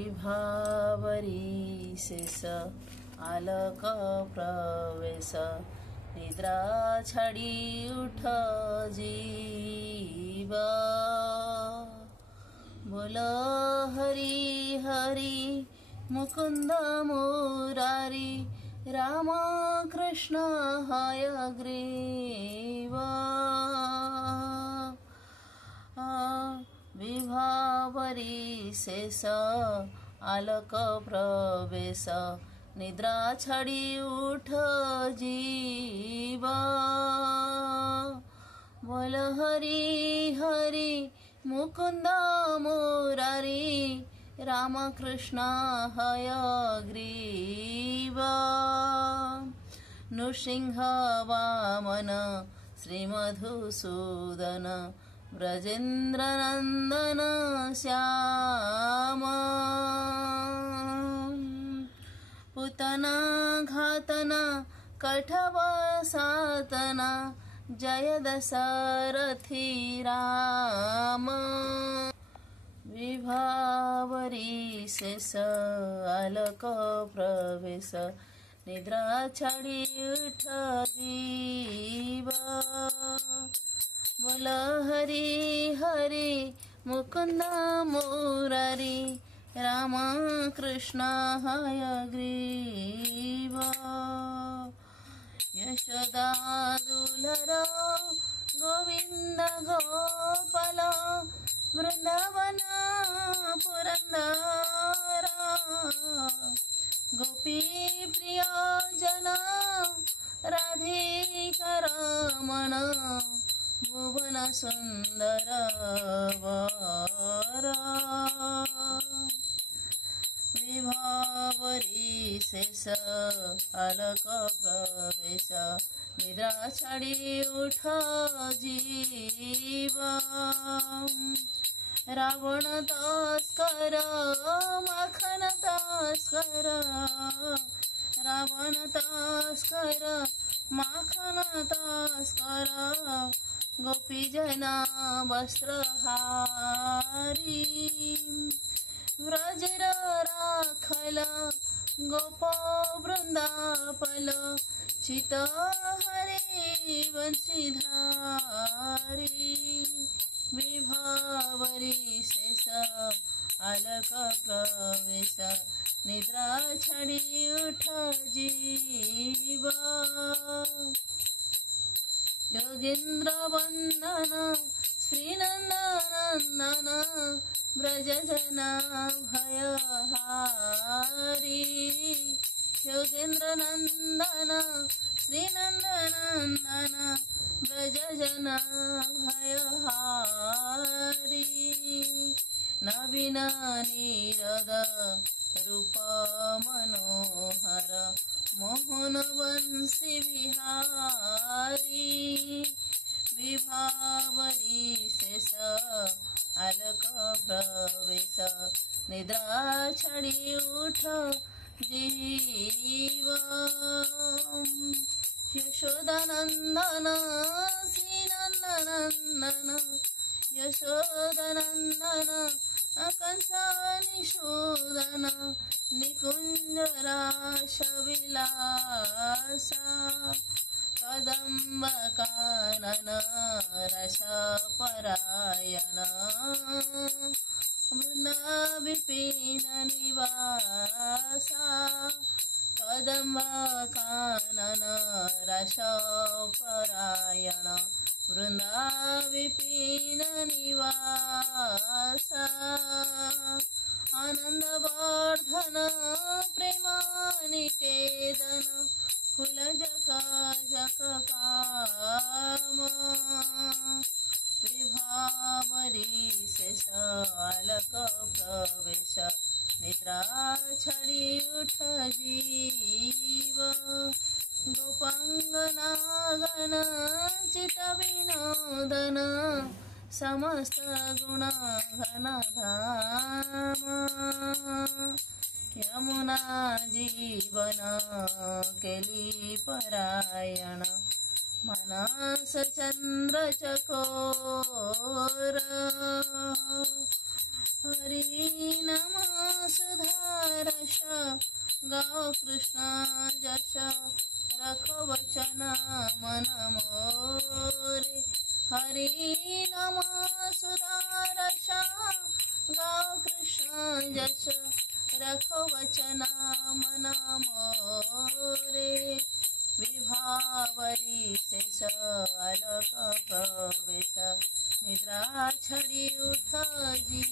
विभावरी शेष आलोक प्रवेश निद्रा छाड़ी उठ जीवा बोलो हरि हरि मुकुंद मुरारी राम कृष्ण हयग्रीवा विभावरी शेष आलोक प्रवेश निद्रा छाड़ी उठ जीवा बोल हरि हरि मुकुंद मुरारी राम कृष्ण हयग्रीवा नृसिंह वामन श्रीमधुसूदन ब्रजेन्द्र नंदन श्याम पुतना घातना कठवसातना जय दशरथी राम विभावरी शेष आलोक प्रवेश निद्रा छाड़ी उठ जीवा बोल हरि हरि मुकुंद मुरारी राम कृष्ण हयग्रीवा यशोदा दुलर गोविंद गोपाल वृंदावन पुरंदरा गोपी प्रिय जन राधिका रमण भुवन सुंदर वर विभावरी शेष आलोक प्रवेश निद्रा छाड़ी उठ जीवा रावण तस्कर माखन तस्कर रावण तस्कर माखन तस्कर गोपी जना वस्त्रहारी व्रजर राखल गोप वृंदापल चित हरे वंशीधारी विभावरी शेष आलोक प्रवेश निद्रा छाड़ी उठ जीवा योगेन्द्र वंदन श्रीनंदनंदन ब्रजजना भयहारी योगेन्द्र नंदन श्रीनंदनंदन ब्रजजना भयहारी नवीन नीरद रूप मनोहर मोहन वंशी विहारी विभावरी शेष आलोक प्रवेश निद्रा छाड़ी उठ जीवा यशोदानंदन श्रीनंदनंदन यशोदानंदन कंसानिषूदन निकुंज राश विलासा कदम्ब कानन रस परायण वृंदा विपिन निवासा कदम्ब कानन रस परायण वृंदा विपिन निवासा आनंद वर्धन प्रेमानिकेतन फूल जक जक काम विभावरी शेष आलोक प्रवेश निद्रा छाड़ी उठ जीव गोपांगनागन चित विनोदन समस्त गुण घन धाम यमुना जीवन केली परायण मनस चंद्र चकोर हरि नम जश रखो वचना मना मोरे विभावरी शेष अलक प्रवेश निद्रा छड़ी उठ जी